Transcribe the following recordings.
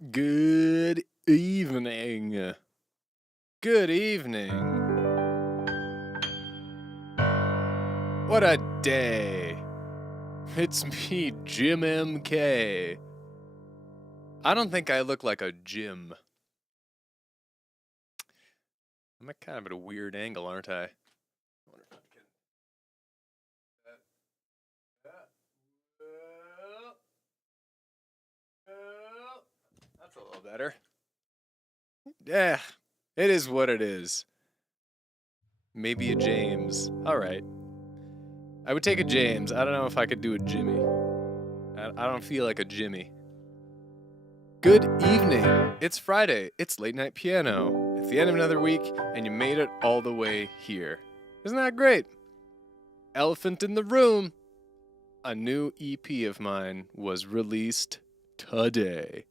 Good evening. Good evening. What a day. It's me, Jim MK. I don't think I look like a Jim. I'm at kind of at a weird angle, aren't I? Wonder if I can. That's a little better. Yeah, it is what it is. Maybe a James. All right. I would take a James. I don't know if I could do a Jimmy. I don't feel like a Jimmy. Good evening. It's Friday. It's Late Night Piano. It's the end of another week, and you made it all the way here. Isn't that great? Elephant in the Room. A new EP of mine was released today.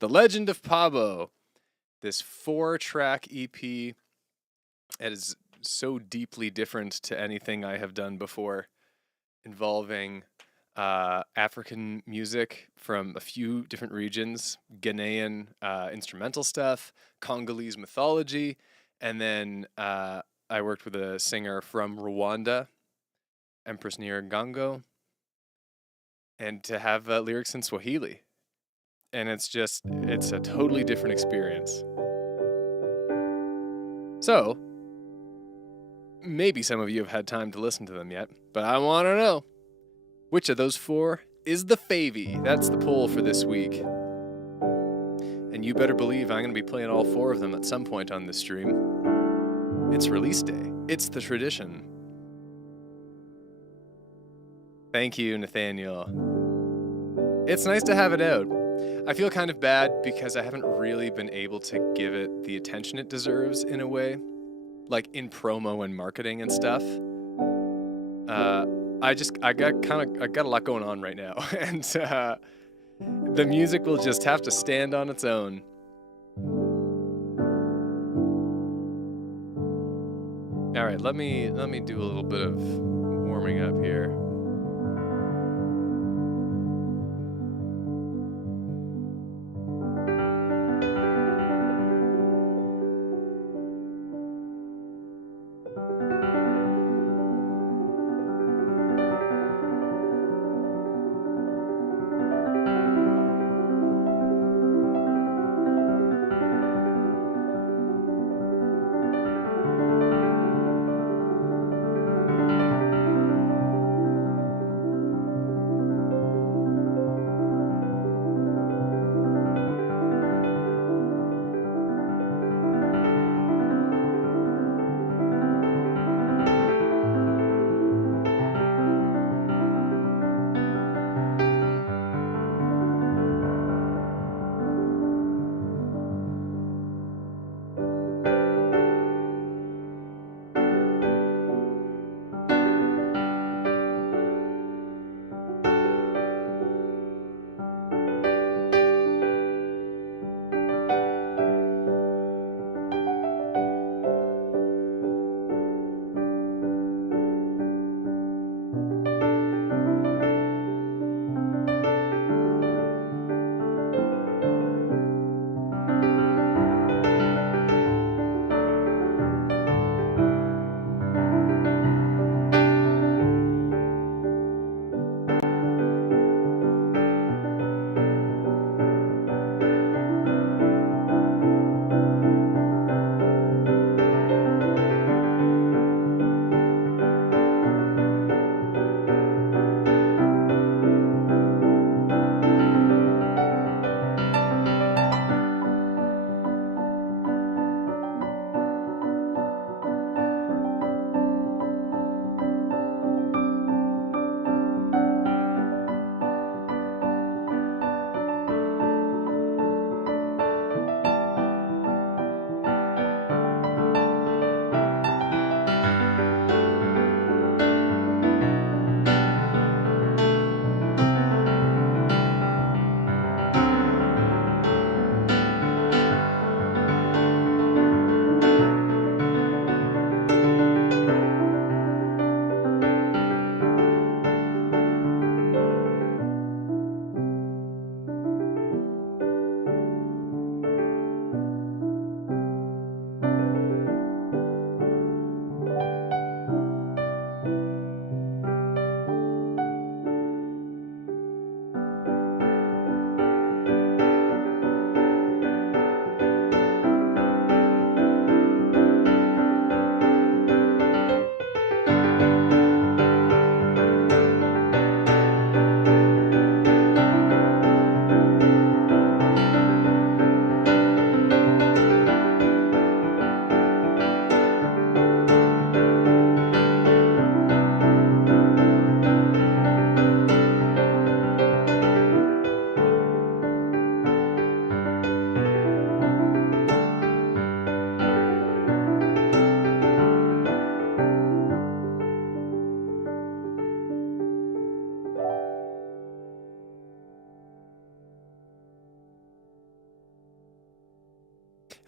The Legend of Pabo. This 4-track EP. It is so deeply different to anything I have done before, involving African music from a few different regions, Ghanaian instrumental stuff, Congolese mythology, and then I worked with a singer from Rwanda, Empress Nyiragongo, and to have lyrics in Swahili. And it's a totally different experience. So, maybe some of you have had time to listen to them yet, but I want to know, which of those 4 is the favy? That's the poll for this week. And you better believe I'm going to be playing all 4 of them at some point on this stream. It's release day. It's the tradition. Thank you, Nathaniel. It's nice to have it out. I feel kind of bad because I haven't really been able to give it the attention it deserves in a way, like in promo and marketing and stuff. I got a lot going on right now, and the music will just have to stand on its own. All right, let me do a little bit of warming up here.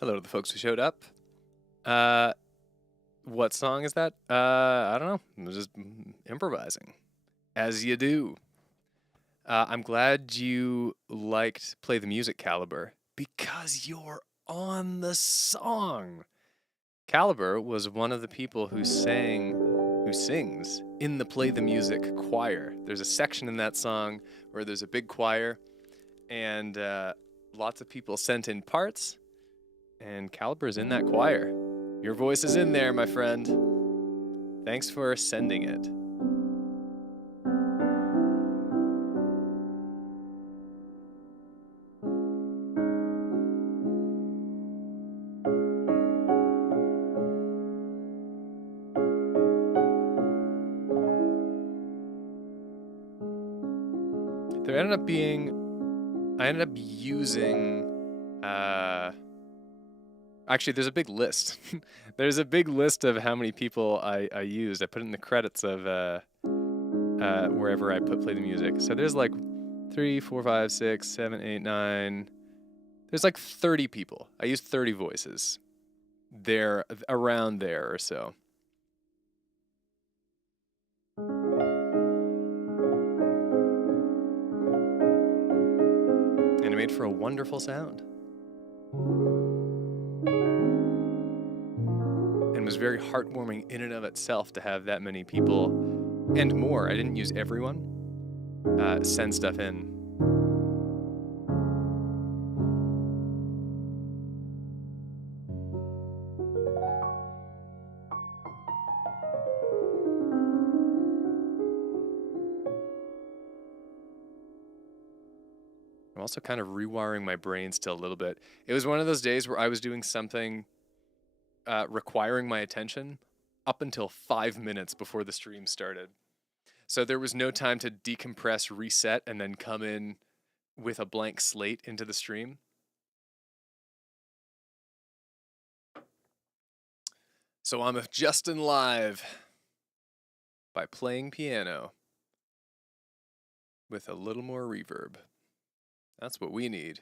Hello to the folks who showed up. What song is that? I don't know. I'm just improvising, as you do. I'm glad you liked Play the Music, Caliber, because you're on the song. Caliber was one of the people who sings in the Play the Music choir. There's a section in that song where there's a big choir, and lots of people sent in parts, and Caliber's in that choir. Your voice is in there, my friend. Thanks for sending it. I ended up using, actually, there's a big list. There's a big list of how many people I used. I put it in the credits of wherever I Play the Music. So there's like 3, 4, 5, 6, 7, 8, 9. There's like 30 people. I used 30 voices. There, around there or so. And it made for a wonderful sound. And was very heartwarming in and of itself to have that many people and more. I didn't use everyone. Send stuff in. I'm also kind of rewiring my brain still a little bit. It was one of those days where I was doing something requiring my attention up until 5 minutes before the stream started. So there was no time to decompress, reset, and then come in with a blank slate into the stream. So I'm adjusting live by playing piano with a little more reverb. That's what we need.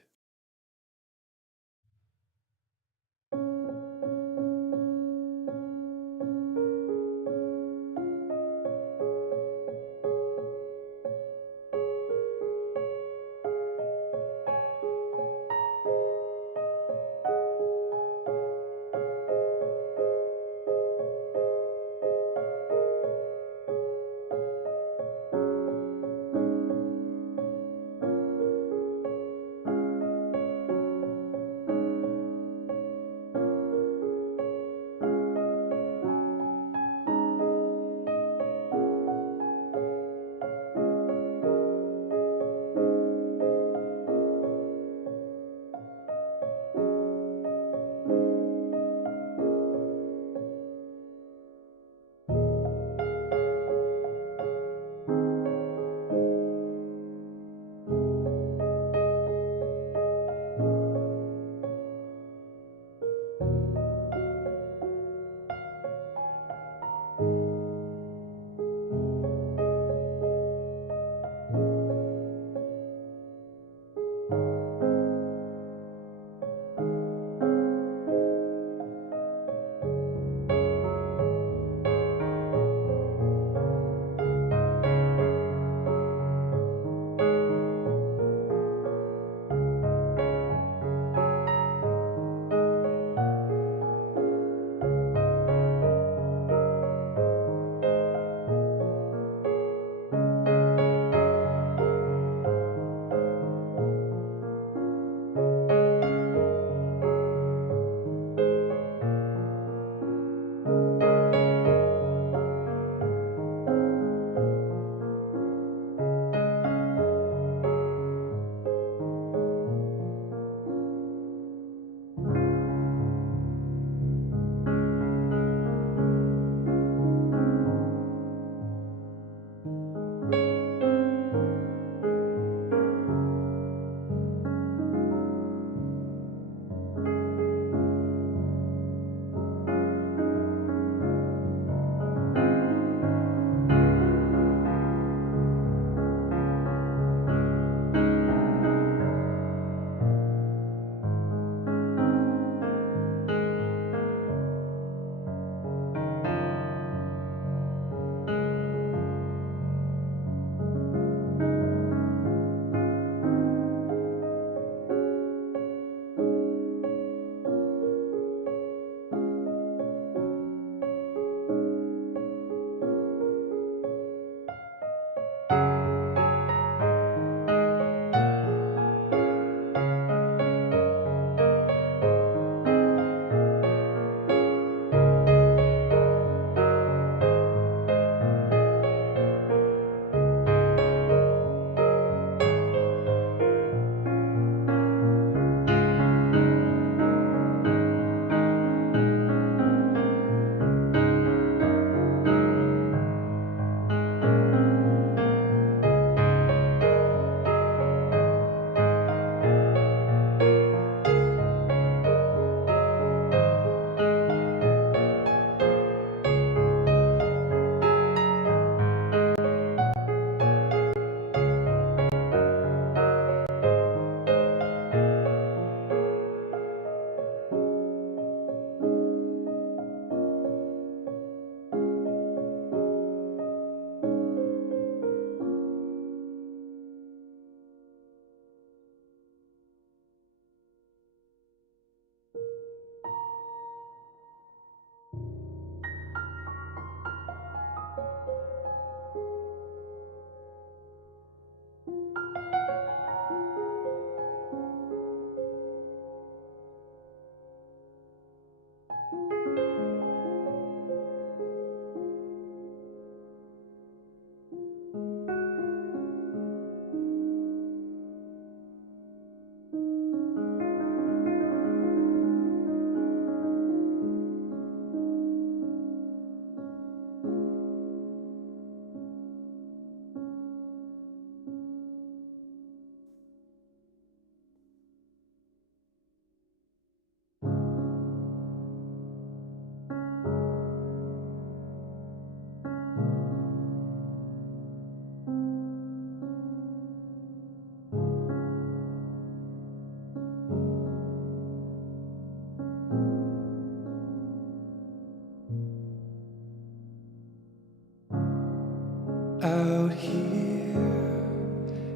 Out here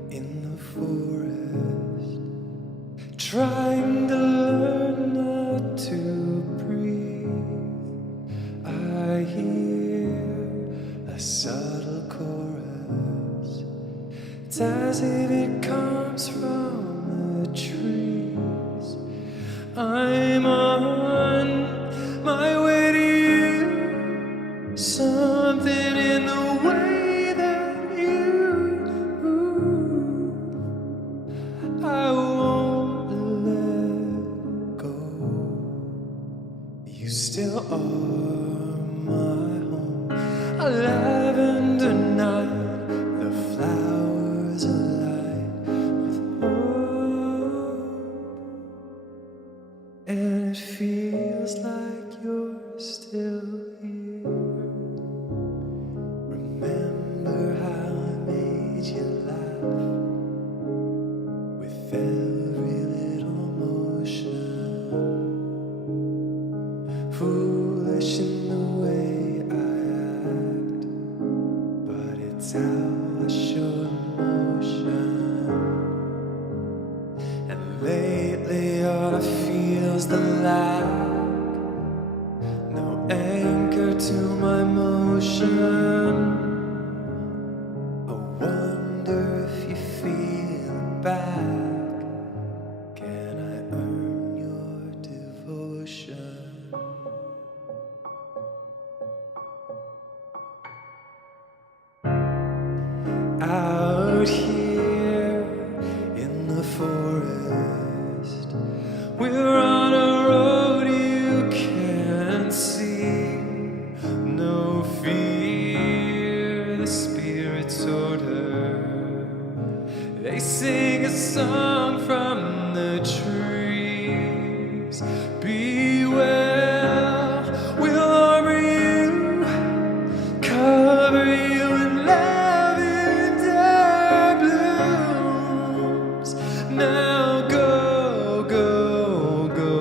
in the forest, trying to learn not to breathe, I hear a subtle chorus. It's as if it comes from the trees. I'm on my way to you. Something in the way that you move, I won't let go. You still are my home. A lavender night, the flowers alight with hope, and it feels like you're still here. Remember how I made you laugh with every little motion, foolish in the way I act, but it's how I show emotion. And lately all I feel's the lack, no anchor to my motion. I wonder if you feel it back. Can I earn your devotion? Out here in the forest, we're on a road you can't see. No fear, the spirit's order. They sing a song from the trees. Be well, we'll armor you, cover you in lavender blooms. Now go, go, go.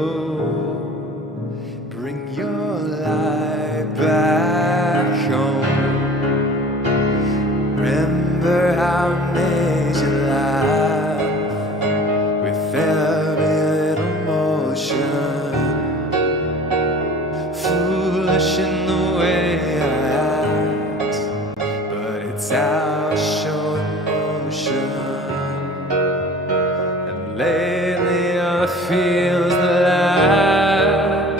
Bring your light back home. Remember how I made you laugh with every little motion, foolish in the way I act, but it's how I show emotion. And lately all I feel's the lack,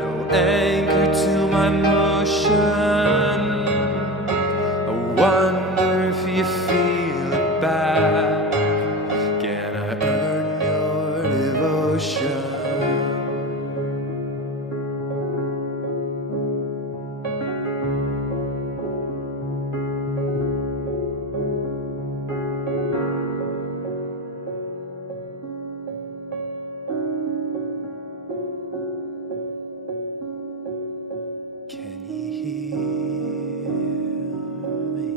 no anchor to my motion. I wonder if you feel it back. Can I earn your devotion? Can you hear me?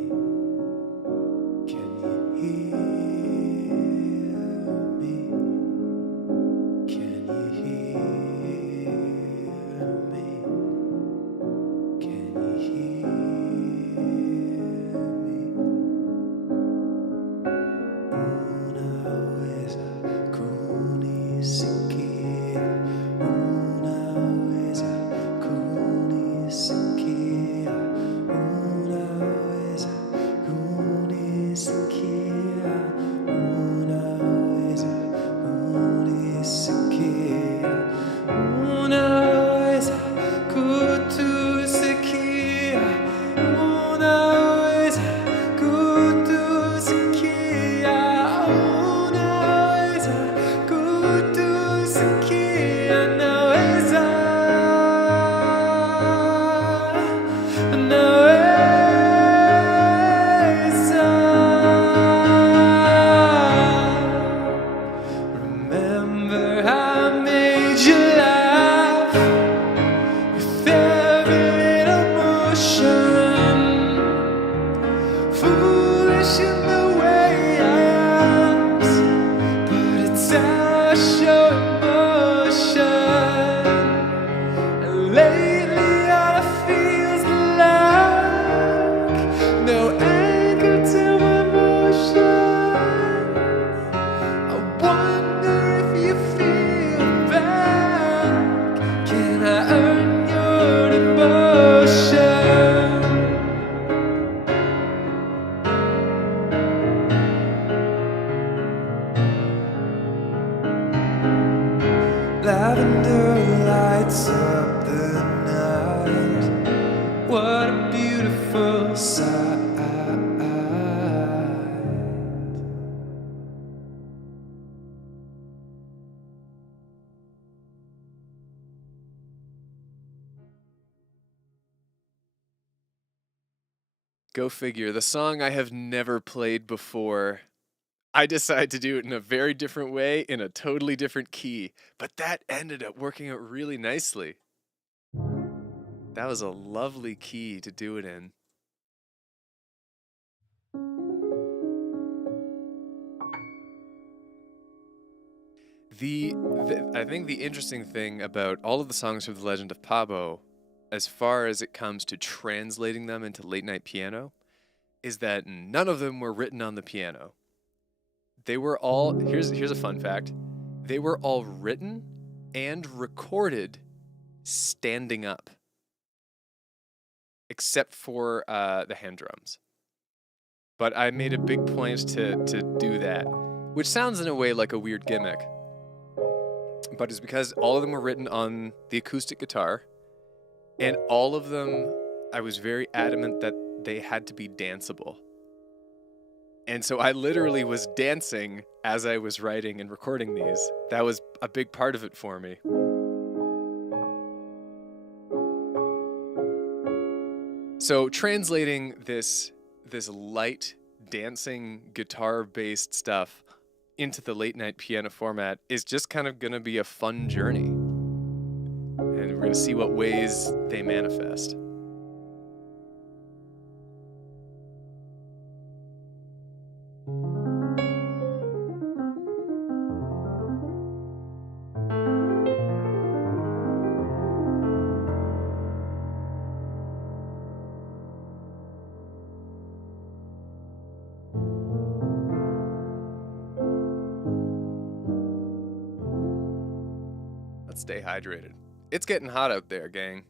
side. Go figure. The song I have never played before. I decided to do it in a very different way, in a totally different key, but that ended up working out really nicely. That was a lovely key to do it in. I think the interesting thing about all of the songs from The Legend of Pabo, as far as it comes to translating them into late night piano, is that none of them were written on the piano. They were all, here's a fun fact, they were all written and recorded standing up, except for the hand drums. But I made a big point to do that, which sounds in a way like a weird gimmick, but it's because all of them were written on the acoustic guitar, and all of them, I was very adamant that they had to be danceable. And so I literally was dancing as I was writing and recording these. That was a big part of it for me. So translating this light dancing guitar-based stuff into the late night piano format is just kind of gonna be a fun journey. And we're gonna see what ways they manifest. Let's stay hydrated. It's getting hot out there, gang.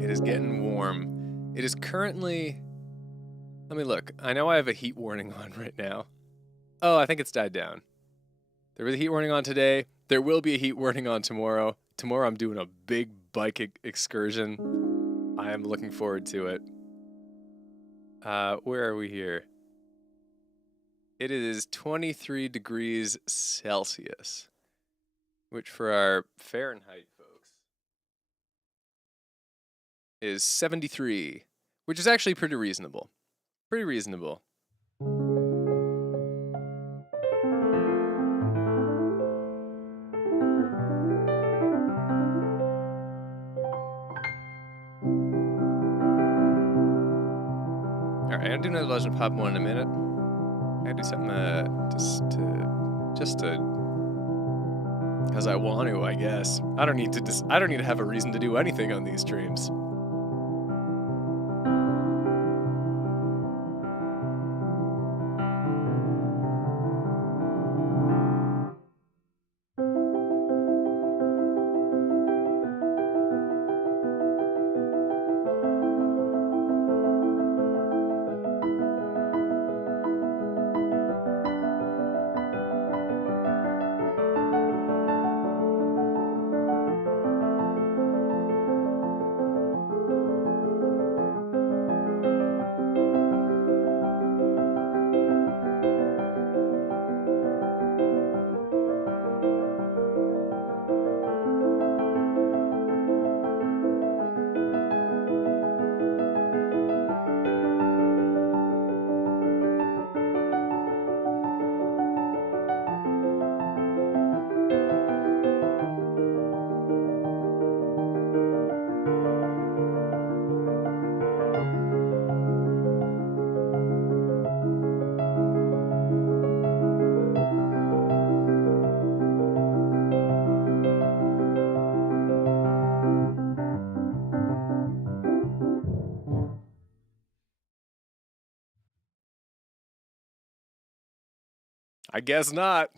It is getting warm. It is currently, let me look. I know I have a heat warning on right now. Oh, I think it's died down. There was a heat warning on today. There will be a heat warning on tomorrow. Tomorrow I'm doing a big bike excursion. I am looking forward to it. Where are we here? It is 23 degrees Celsius, which for our Fahrenheit folks is 73, which is actually pretty reasonable. Pretty reasonable. Alright, I'm doing another Legend of Pop 1 in a minute. I gotta do something just to because I want to, I guess. I don't need to have a reason to do anything on these streams. I guess not.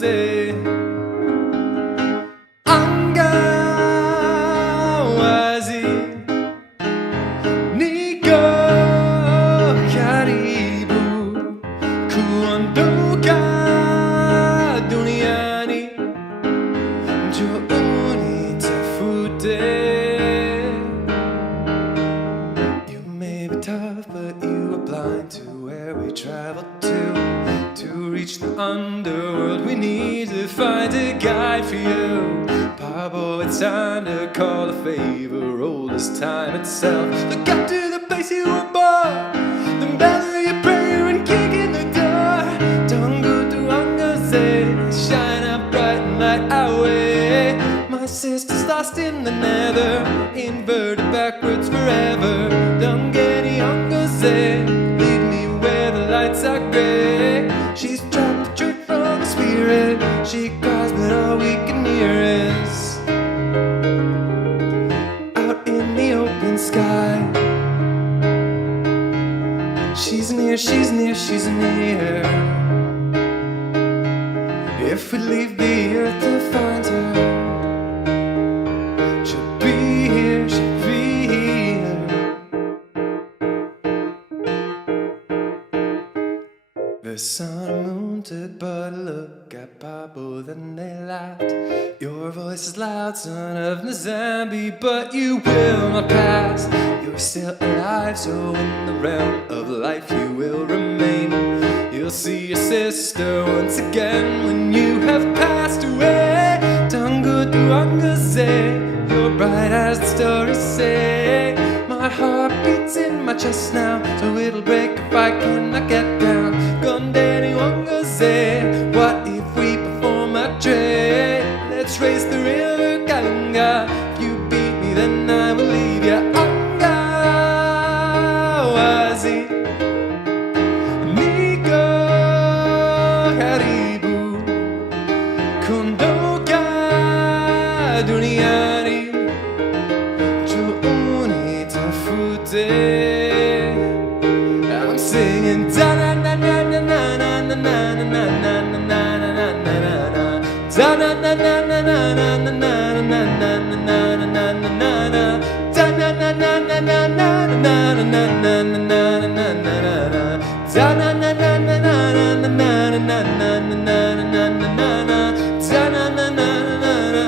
Angawazi, Angawazi, Nico Karibu, Kuondoka duniani, njoo unitafute. You may be tough, but you are blind to where we travel to reach the underworld. We need to find a guide for you. Pablo, it's time to call a favor. Old as time itself. Look up to the place you were born. Then gather your prayer and kick in the door. Don't go to Angaze. Shine up bright and light our way. My sister's lost in the nether, inverted backwards forever. Don't get Angaze. Lead me where the lights are gray. She's trapped the truth from the spirit. She cries, but all we can hear is out in the open sky. She's near, she's near, she's near. If we leave the earth to find her, she'll be here, she'll be here. The sun and moon took but a look at Pablo, then they laughed. Your voice is loud, son of Nzambi, but you will not pass. You're still alive, so in the realm of life you will remain. You'll see your sister once again when you have passed away. Tango Duangaze, you're bright as the stories say. My heart beats in my chest now, so it'll break if I cannot get down. Gondani Wangaze, what if we perform a trade? Let's race the river Kalunga. If you beat me, then I will leave ya. Angawazi, Nico Karibu, Kondoka duniani, njoo unitafute. I'm singing da na na na na na na na na na na na na na na. Da na na na na na na na na na na na na na na. Da na na na na na na na na na na na na na. Da na na na na na na na na na na na na na. Da na na na na na.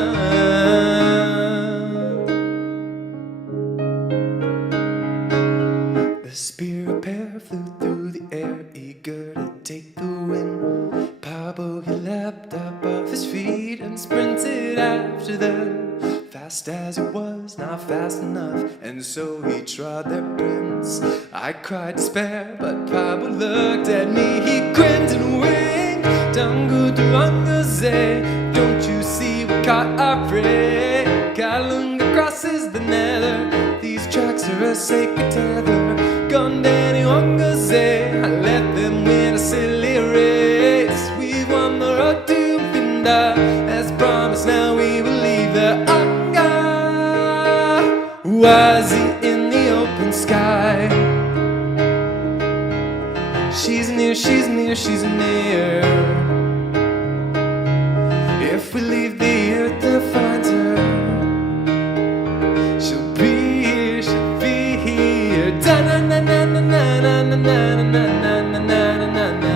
The spirit pair flew through the air, eager to take the wind. Pablo, he leapt up off his feet and sprinted after them. Fast as he was, not fast enough, and so he trod their prints. I cried despair, but Pablo looked at me, he grinned and winked. Tango Duangaze, don't you see we caught our prey? Kalunga crosses the nether, these tracks are a sacred tether. Gondani Wangaze, I let them win a silly race. We won the road to Pinda, as promised now we will leave the Angawazi in the open sky. She's near, she's near, she's near. If we leave the earth to find her, she'll be here, she'll be here. Da na na na na na na na na na na na na na.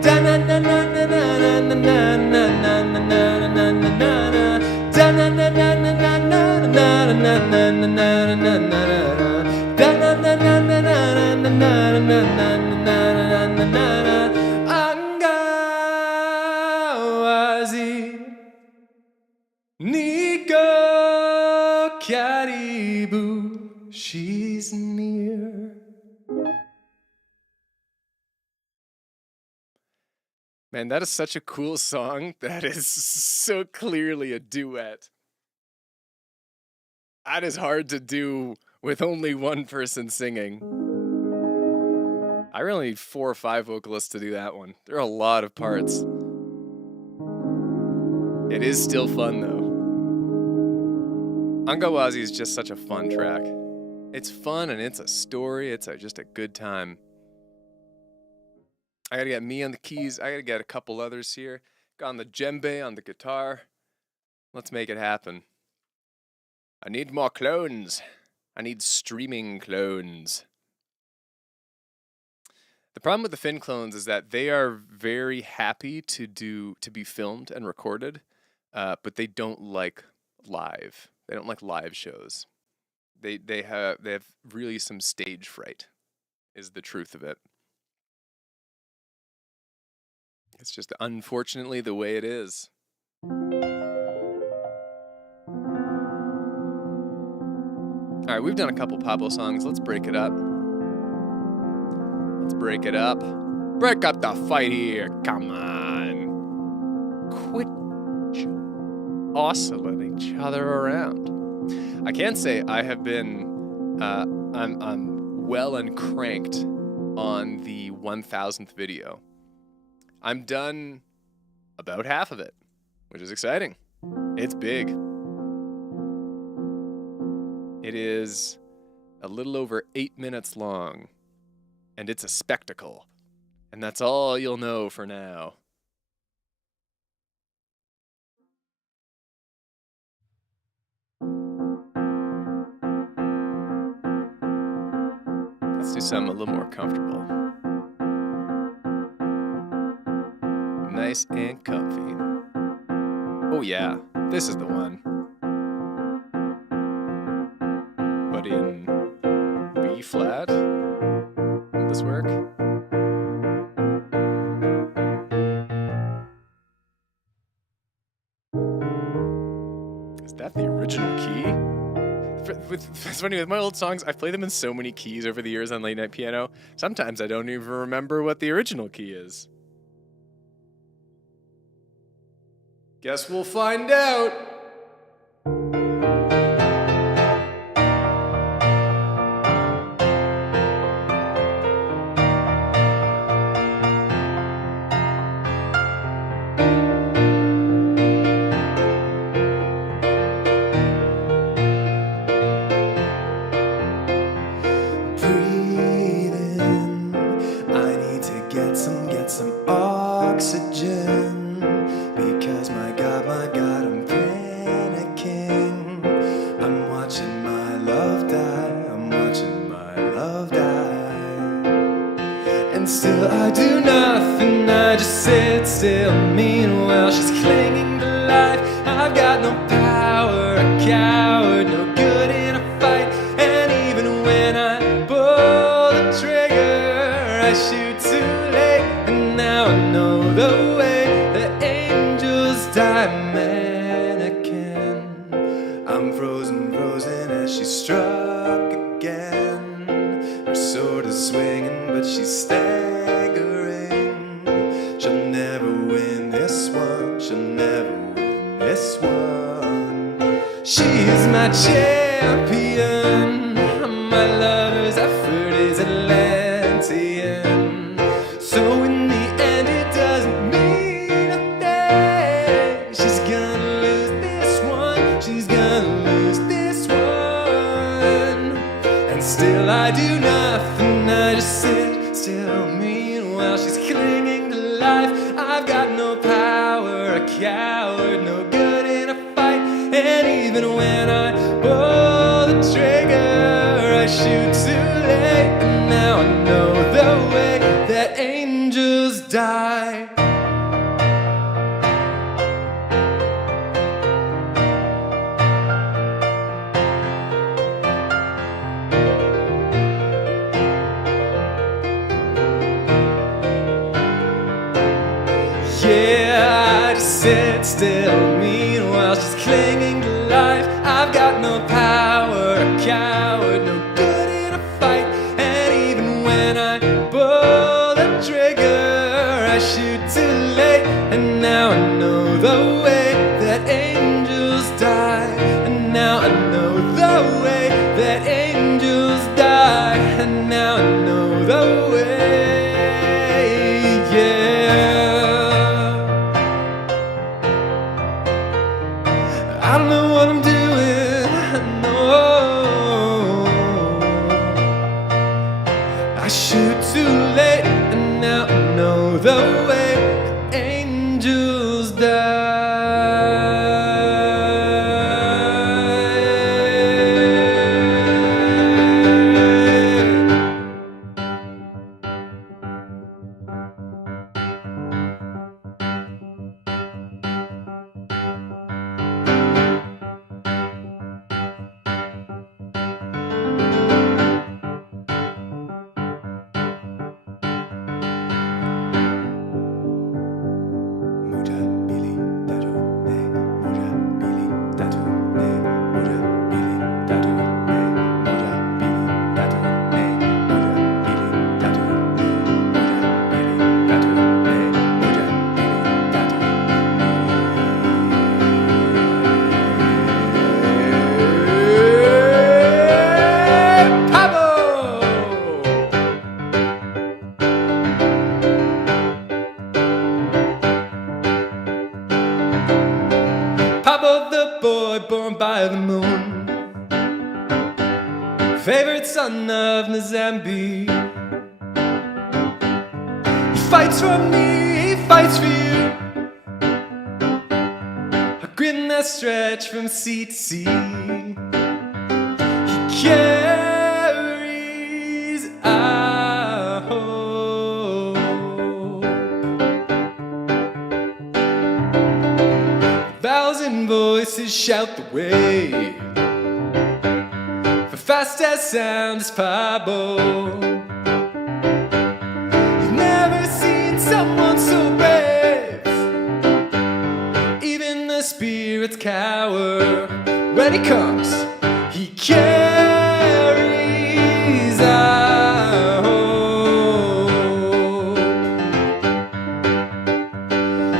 Da na na na na na na na na na na na na na. Da na na na na na na na na na na na na. Da na na na na na na na na na na. Angawazi, Nico Karibu, she's near. Man, that is such a cool song. That is so clearly a duet. That is hard to do with only one person singing. I really need 4 or 5 vocalists to do that one. There are a lot of parts. It is still fun though. Angawazi is just such a fun track. It's fun and it's a story. It's just a good time. I gotta get me on the keys. I gotta get a couple others here. on the djembe, on the guitar. Let's make it happen. I need more clones. I need streaming clones. The problem with the Finn clones is that they are very happy to be filmed and recorded, but they don't like live. They don't like live shows. They have really some stage fright, is the truth of it. It's just unfortunately the way it is. All right, we've done a couple Pablo songs. Let's break it up. Let's break it up. Break up the fight here. Come on. Quit oscillating each other around. I can say I have been, I'm well and cranked on the 1000th video. I'm done about half of it, which is exciting. It's big. It is a little over 8 minutes long, and it's a spectacle. And that's all you'll know for now. Let's do something a little more comfortable. Nice and comfy. Oh yeah, this is the one. But in B flat. Will this work? Is that the original key? It's funny, with my old songs, I play them in so many keys over the years on late night piano. Sometimes I don't even remember what the original key is. Guess we'll find out. Still I do nothing, I just sit still. Meanwhile she's clinging to life. I've got no power, a coward, no good in a fight. And even when I pull the trigger, I shoot too late. And now I know the way the angels die. Mannequin, I'm frozen as she struck again. Her sword is swinging, but she's staggering. She'll never win this one. She'll never win this one. She's my champion. My lover's effort is Atlantean. So in the end it doesn't mean a thing. She's gonna lose this one. She's gonna lose this one. And still I do nothing, I just sit still. Meanwhile she's clinging to life. I've got no power, a coward, no good in a fight. And even when I pull the trigger, I shoot too late. And now I know the way that angels die. Yeah, I just sit still. Meanwhile she's clinging to life. I've got no power, a coward, no good in a fight. And even when I pull the trigger, I shoot too late. And now I know the way that angels die. And now I know the way that angels die. And now I know the way, yeah. I don't know what I'm doing, no. I shoot too late, and now I know the way the angels Pablo, the boy born by the moon, favorite son of Nzambi. He fights for me, he fights for you, a grin that stretch from sea to sea. He carries our hope. A thousand voices shout the way, for fast as sound is Pablo. You've never seen someone so brave, even the spirits cower. When he comes, he carries our hope.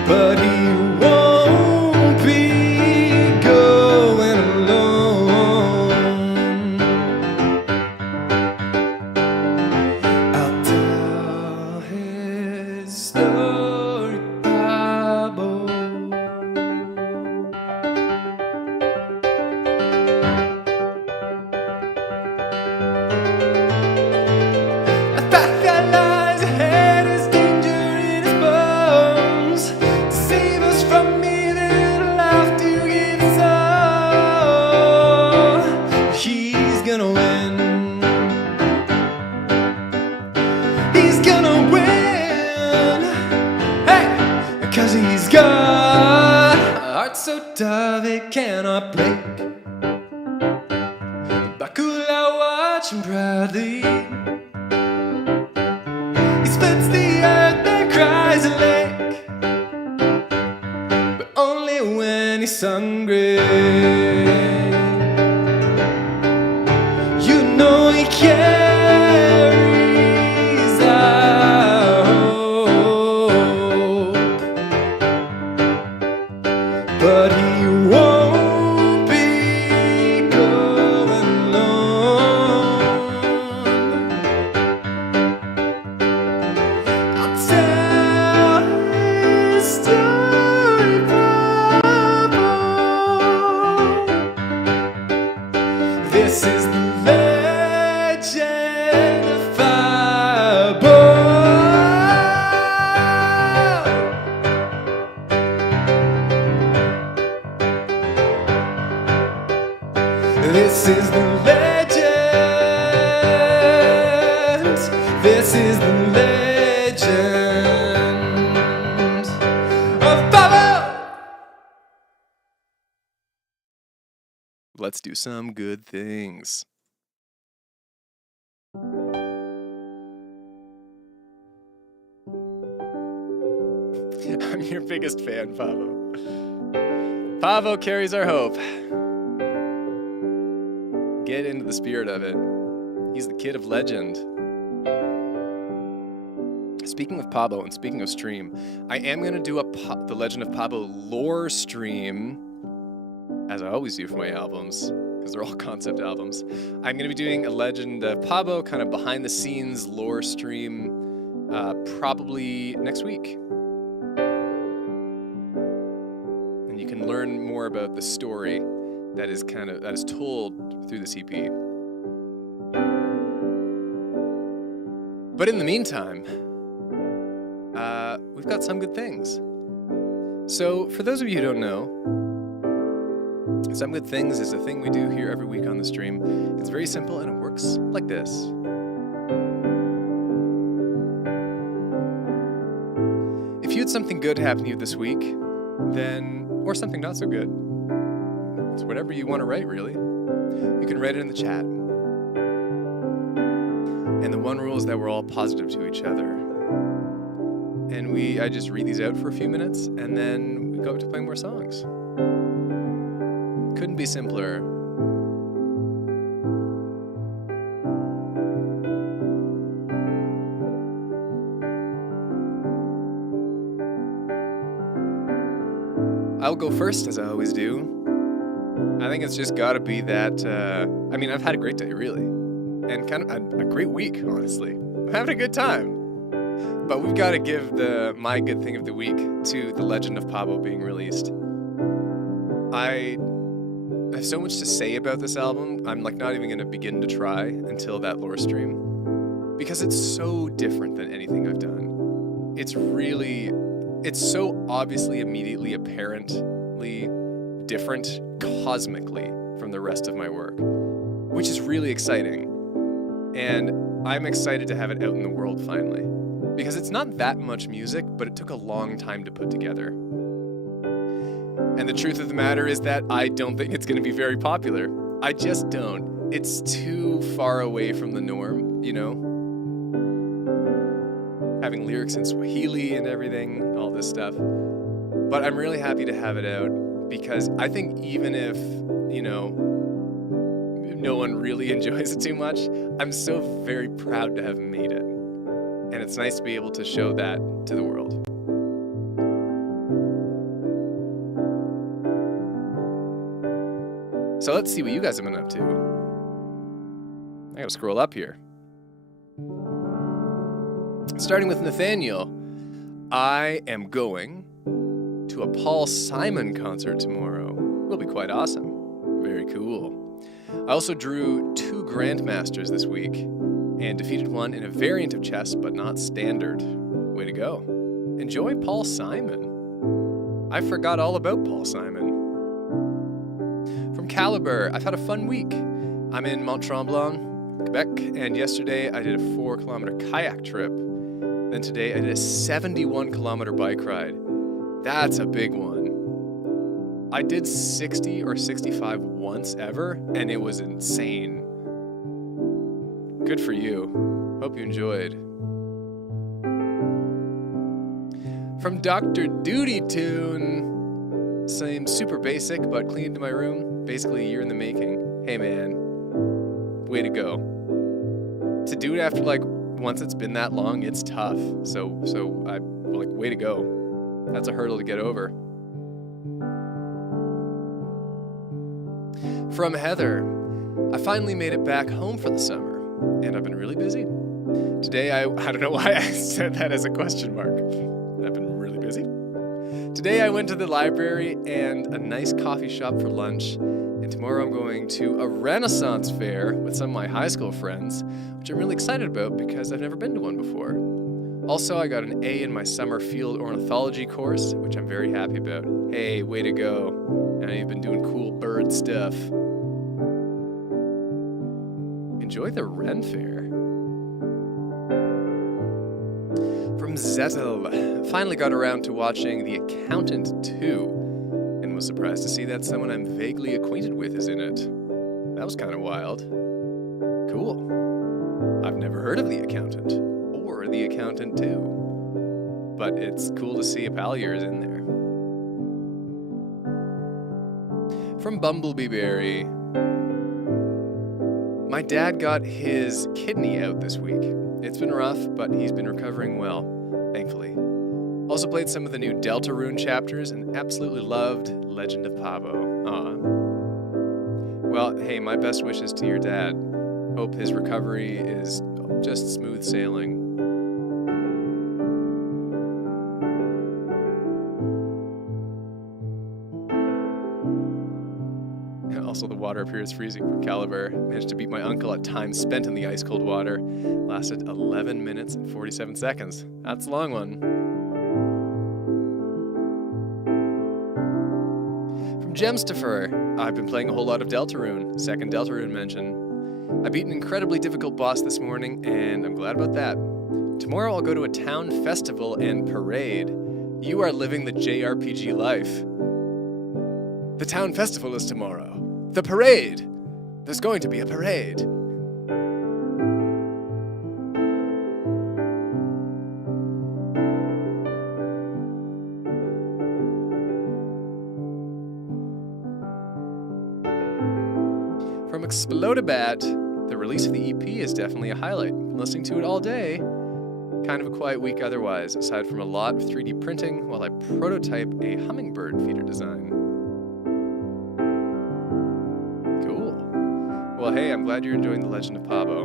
But he won't be going alone. I'll tell his story, Pablo. A path that lies ahead is danger in his bones. To save us from evil, have to give us all. He's gonna win. He's gonna win. Hey, 'cause he's got a heart so tough it cannot break. Bakula watch him proudly. He splits the earth, there cries a lake, but only when he's hungry. You know he carries our hope, but he won't be going alone. I'll tell his story, Pablo. This is the legend of Pablo. This is the legend. This is the legend of Pablo. Let's do some good things. I'm your biggest fan, Pavo. Pavo carries our hope. Get into the spirit of it. He's the kid of legend. Speaking of Pablo and speaking of stream, I am going to do the Legend of Pablo lore stream, as I always do for my albums, because they're all concept albums. I'm going to be doing a Legend of Pablo kind of behind the scenes lore stream probably next week. And you can learn more about the story that is told through this EP. But in the meantime, we've got some good things. So for those of you who don't know, Some Good Things is a thing we do here every week on the stream. It's very simple and it works like this. If you had something good happen to you this week, then, or something not so good, it's whatever you want to write, really. You can write it in the chat. And the one rule is that we're all positive to each other. And I just read these out for a few minutes, and then we go up to playing more songs. Couldn't be simpler. I'll go first, as I always do. I think it's just gotta be that, I've had a great day, really. And kind of a great week, honestly. I'm having a good time. But we've got to give my good thing of the week to The Legend of Pablo being released. I have so much to say about this album. I'm like not even going to begin to try until that lore stream because it's so different than anything I've done. It's so obviously immediately apparently different cosmically from the rest of my work, which is really exciting. And I'm excited to have it out in the world finally because it's not that much music, but it took a long time to put together. And the truth of the matter is that I don't think it's going to be very popular. I just don't. It's too far away from the norm, you know? Having lyrics in Swahili and everything, all this stuff. But I'm really happy to have it out because I think even if, you know, no one really enjoys it too much, I'm so very proud to have made it. And it's nice to be able to show that to the world. So let's see what you guys have been up to. I gotta scroll up here. Starting with Nathaniel, I am going to a Paul Simon concert tomorrow. Will be quite awesome. Very cool. I also drew 2 Grandmasters this week and defeated one in a variant of chess, but not standard. Way to go. Enjoy Paul Simon. I forgot all about Paul Simon. From Caliber, I've had a fun week. I'm in Mont Tremblant, Quebec, and yesterday I did a 4-kilometer kayak trip. Then today I did a 71-kilometer bike ride. That's a big one. I did 60 or 65 once ever, and it was insane. Good for you. Hope you enjoyed. From Dr. Duty Tune, same super basic, but clean to my room. Basically a year in the making. Hey man, way to go. To do it after like once it's been that long, it's tough. So I like way to go. That's a hurdle to get over. From Heather, I finally made it back home for the summer, and I've been really busy. Today I don't know why I said that as a question mark. I've been really busy. Today I went to the library and a nice coffee shop for lunch, and tomorrow I'm going to a Renaissance fair with some of my high school friends, which I'm really excited about because I've never been to one before. Also, I got an A in my summer field ornithology course, which I'm very happy about. Hey, way to go. I know you've been doing cool bird stuff. Enjoy the Ren Fair. From Zettel, finally got around to watching The Accountant 2, and was surprised to see that someone I'm vaguely acquainted with is in it. That was kind of wild. Cool. I've never heard of The Accountant, or The Accountant 2, but it's cool to see a pal of yours in there. From Bumblebee Berry, my dad got his kidney out this week. It's been rough, but he's been recovering well, thankfully. Also played some of the new Deltarune chapters and absolutely loved Legend of Pabo. Aw. Well, hey, my best wishes to your dad. Hope his recovery is just smooth sailing. Also, the water up here is freezing from Caliber. Managed to beat my uncle at time spent in the ice-cold water. Lasted 11 minutes and 47 seconds. That's a long one. From Gemstifer, I've been playing a whole lot of Deltarune. Second Deltarune mention. I beat an incredibly difficult boss this morning, and I'm glad about that. Tomorrow I'll go to a town festival and parade. You are living the JRPG life. The town festival is tomorrow. The parade! There's going to be a parade. From Explodabat, the release of the EP is definitely a highlight. Been listening to it all day. Kind of a quiet week otherwise, aside from a lot of 3D printing while I prototype a hummingbird feeder design. Well, hey, I'm glad you're enjoying The Legend of Pabo.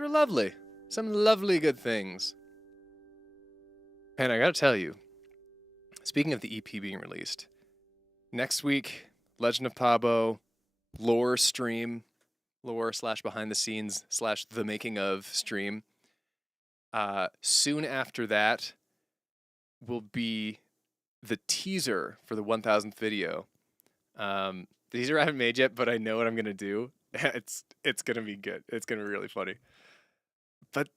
were lovely. Some lovely good things. And I gotta tell you, speaking of the EP being released, next week, Legend of Pabo, lore stream, lore / behind the scenes / the making of stream. Soon after that will be the teaser for the 1000th video. The teaser I haven't made yet, but I know what I'm gonna do. It's gonna be good. It's gonna be really funny. But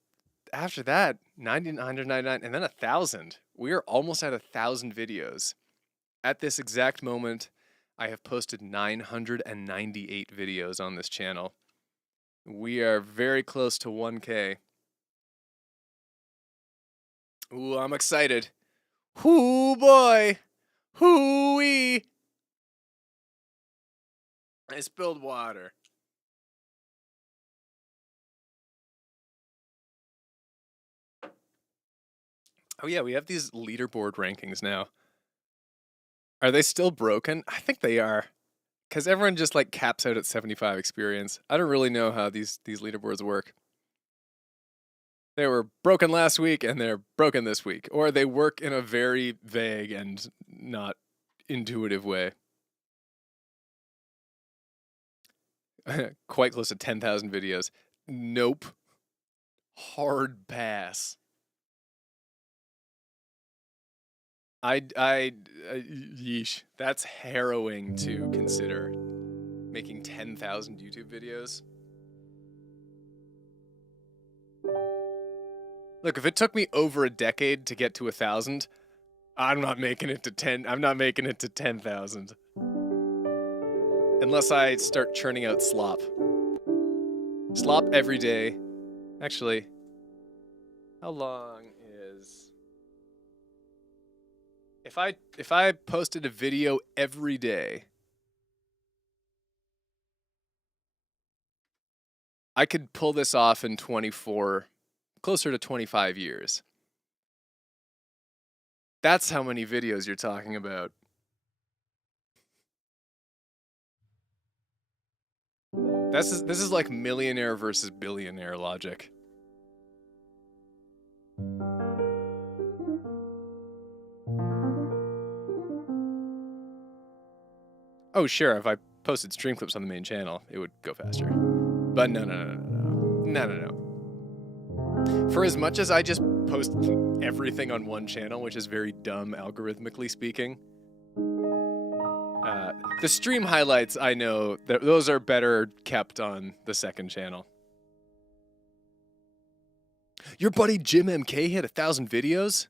after that, 999 and then 1,000. We are almost at 1,000 videos. At this exact moment, I have posted 998 videos on this channel. We are very close to 1K. Ooh, I'm excited. Hoo boy. Hoo-wee. I spilled water. Oh yeah, we have these leaderboard rankings now. Are they still broken? I think they are. Because everyone just like caps out at 75 experience. I don't really know how these leaderboards work. They were broken last week and they're broken this week. Or they work in a very vague and not intuitive way. Quite close to 10,000 videos. Nope. Hard pass. Yeesh. That's harrowing to consider. Making 10,000 YouTube videos. Look, if it took me over a decade to get to 1,000, I'm not making it to 10. I'm not making it to 10,000. Unless I start churning out slop. Slop every day. Actually, how long is... If I posted a video every day, I could pull this off in 24, closer to 25 years. That's how many videos you're talking about. This is like millionaire versus billionaire logic. Oh, sure, if I posted stream clips on the main channel, it would go faster. But no. For as much as I just post everything on one channel, which is very dumb algorithmically speaking, the stream highlights, I know, those are better kept on the second channel. Your buddy Jim MK hit 1,000 videos?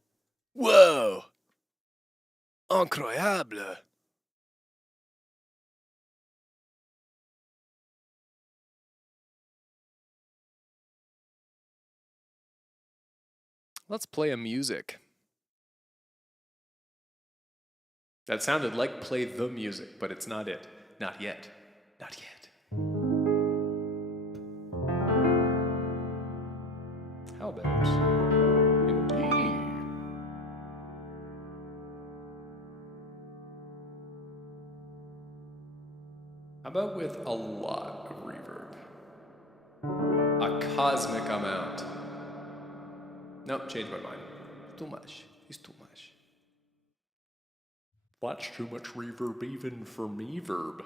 Whoa! Incroyable! Let's play a music. That sounded like play the music, but it's not it. Not yet. Not yet. How about indeed? How about with a lot of reverb? A cosmic amount. Nope, changed my mind. Too much. It's too much. That's too much reverb even for me, verb.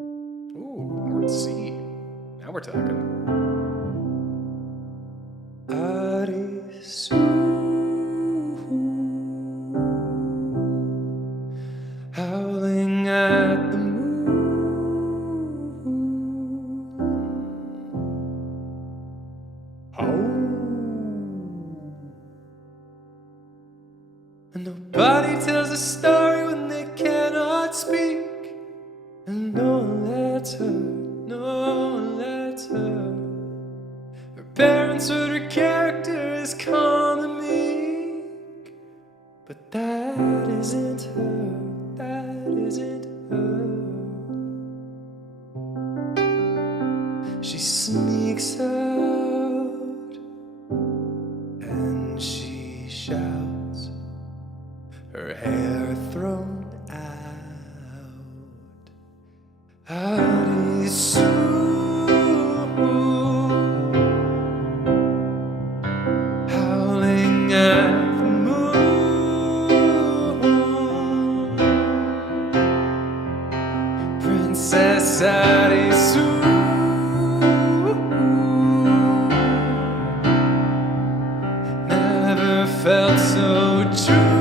Ooh, chord C. Now we're talking. Howling at the and nobody tells a story when they cannot speak. And no one lets her, no one lets her. Her parents heard her character is calm and meek. But that isn't her, that isn't her. She sneaks out and she shouts, her hair thrown out. Sari Su, howling at the moon. Princess Sari Su, never felt so true.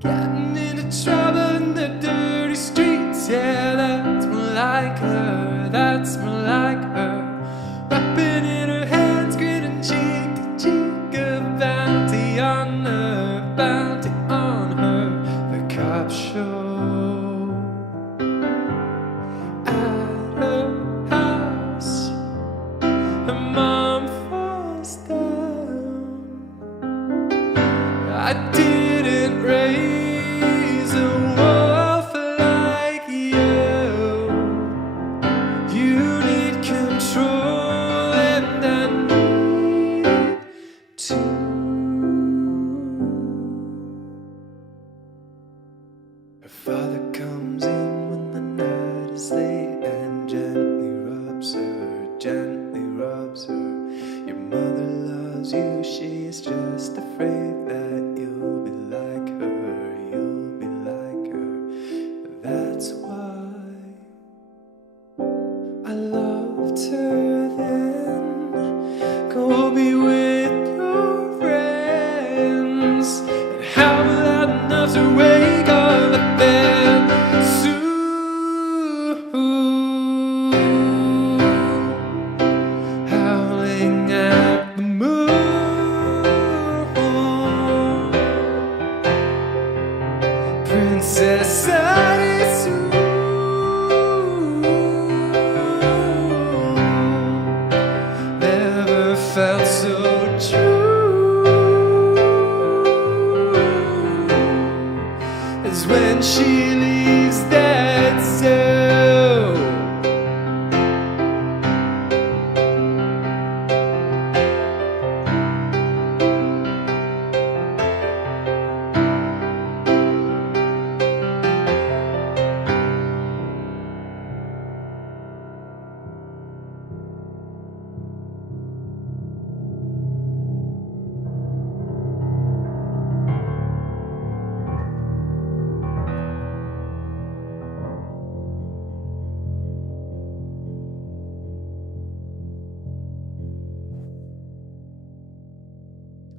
Getting into trouble in the dirty streets, yeah, that's more like her, that's more like her. Rapping in her hands, grinning cheek to cheek, a bounty on her, bounty on her. The cops show at her house, her mom falls down. I didn't raise a wolf like you. You need control and I need to. Her father comes in when the night is late and gently rubs her, gently rubs her. Your mother loves you, she's just afraid that you'll be like her, you'll be like her. That's why I loved her then. Go be with your friends and how loud enough to wake all the band. Howling at the moon. Princess Sari Su, never felt so true as when she leaves that cell.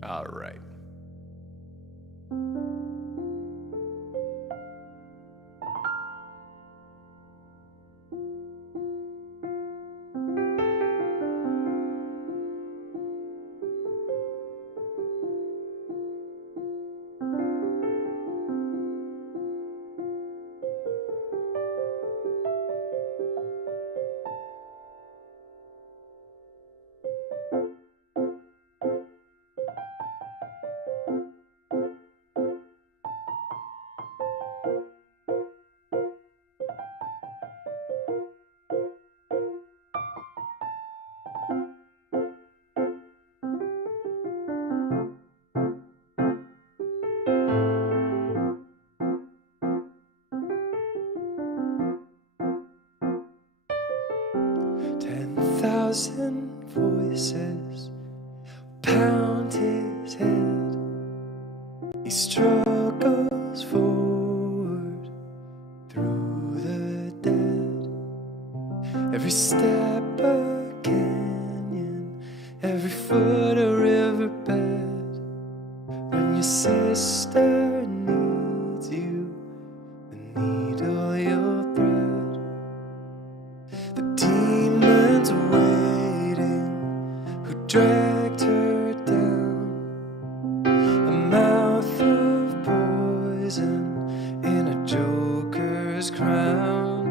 All right. Thousand voices pound his head. He struggles forward through the dead. Every step a canyon, every foot a riverbed. When your sister needs you, the needle you'll thread. The demons waiting who dragged her down. A mouth of poison in a joker's crown.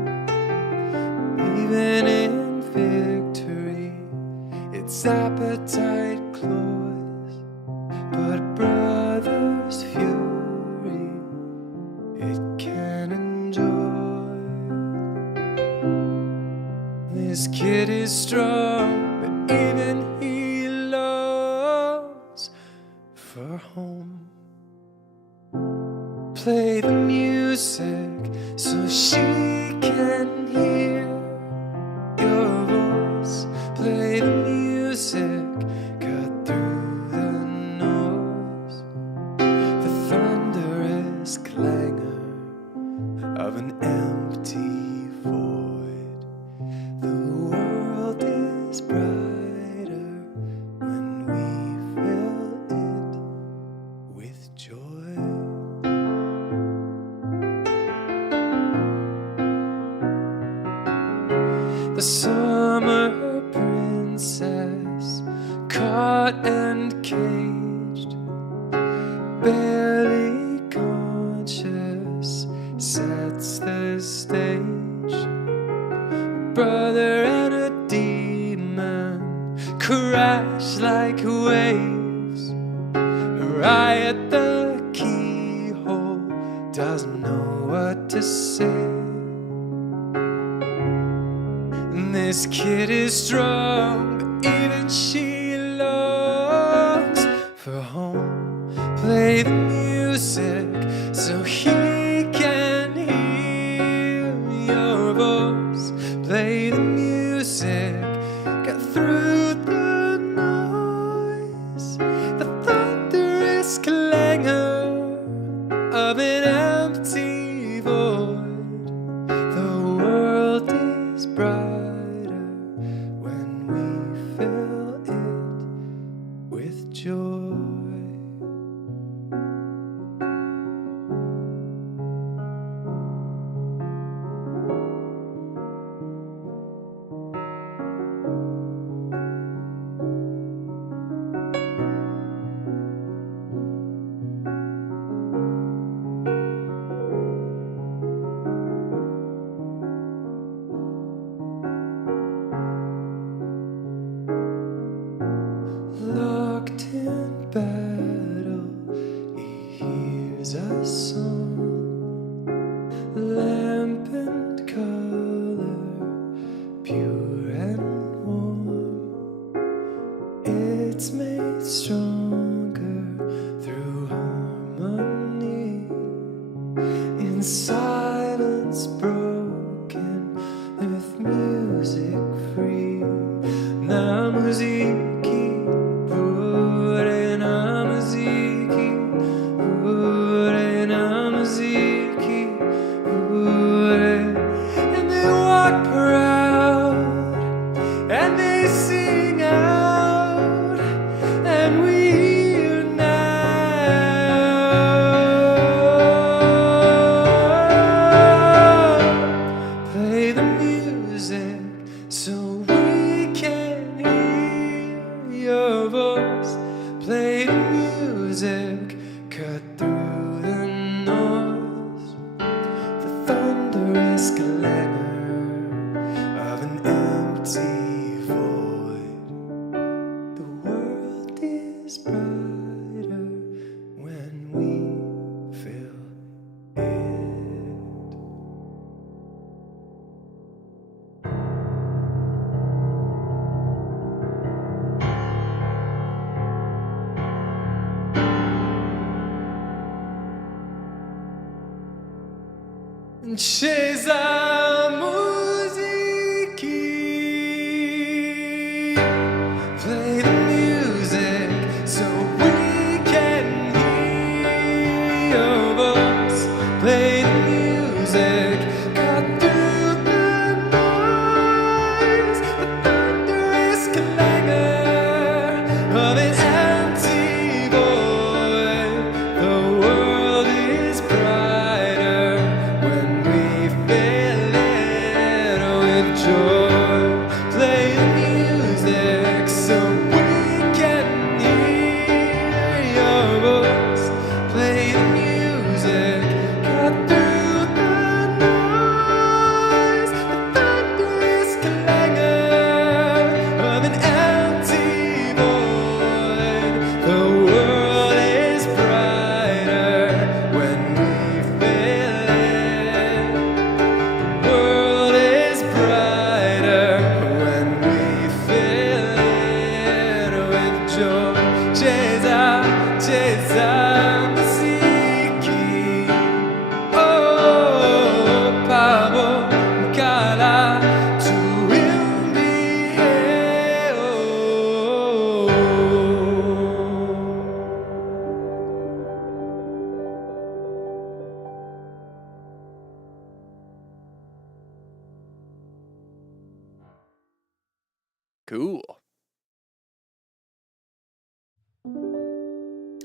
Even in victory, its appetite cloys, but a brother's fury it can enjoy. This kid is strong, but even he longs for home. Play the music so she can hear your voice. Play the music, cut through the noise. The thunderous clangor of an empty void. The world is brighter when we fill it with joy. The summer princess, caught and caged, barely conscious, sets the stage. Brother and a demon crash like waves. Her eye at the keyhole doesn't know what to say. This kid is strong, but even she longs for home. Play the music so he can hear your voice. Play the music, cut through the noise. The thunderous clangor of an empty void. The world is bright with joy. Locked in battle, he hears a song, lamp and color, pure and warm. It's made stronger through harmony, in silence broken, with music free. Na musiki, purena musiki, purena musiki, pure. And they walk proud, and they sing out, and we hear now. Play the music so we can hear your voice. Play the music, cut through the noise. The thunderous clangor of an empty void. The world is brighter when we fill it. Cheza musiki. Play the music so we can hear your voice. Play the music, cut through the noise. The thunderous clangor of an empty void. The world is brighter when we fill it with joy. Play the music so we can hear your voice. Play the music. Cool.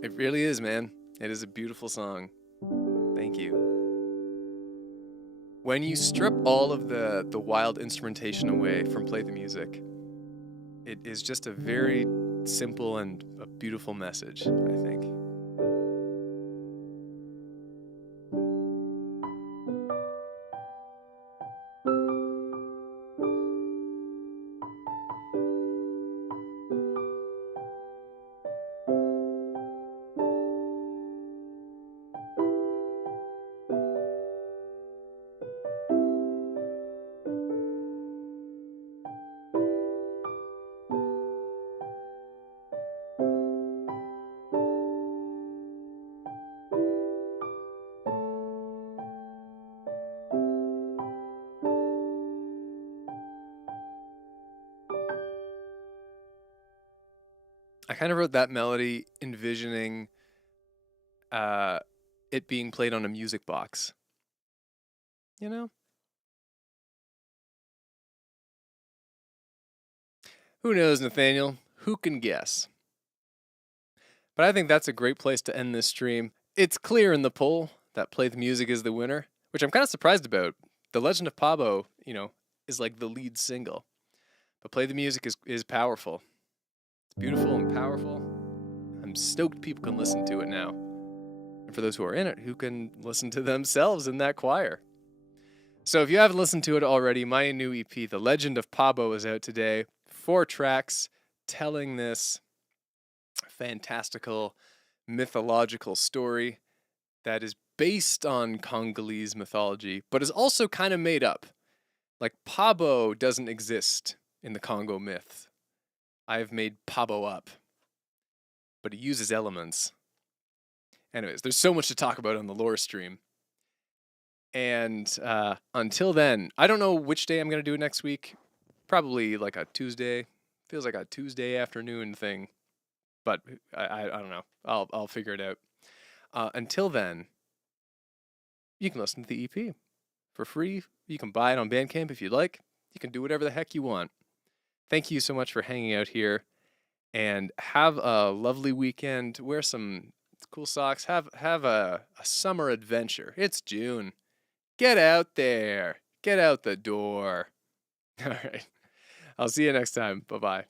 It really is, man. It is a beautiful song. Thank you. When you strip all of the wild instrumentation away from Play the Music, it is just a very simple and a beautiful message, I think. I kind of wrote that melody envisioning it being played on a music box. You know? Who knows, Nathaniel? Who can guess? But I think that's a great place to end this stream. It's clear in the poll that Play the Music is the winner, which I'm kind of surprised about. The Legend of Pabo, is like the lead single. But Play the Music is powerful. It's beautiful and powerful. I'm stoked people can listen to it now. And for those who are in it, who can listen to themselves in that choir. So if you haven't listened to it already, my new EP, The Legend of Pabo, is out today. 4 tracks telling this fantastical, mythological story that is based on Congolese mythology, but is also kind of made up. Like, Pabo doesn't exist in the Congo myth. I've made Pabo up. But he uses elements. Anyways, there's so much to talk about on the lore stream. And until then, I don't know which day I'm going to do it next week. Probably like a Tuesday. Feels like a Tuesday afternoon thing. But I don't know. I'll figure it out. Until then, you can listen to the EP for free. You can buy it on Bandcamp if you'd like. You can do whatever the heck you want. Thank you so much for hanging out here. And have a lovely weekend. Wear some cool socks. Have a summer adventure. It's June. Get out there. Get out the door. All right. I'll see you next time. Bye-bye.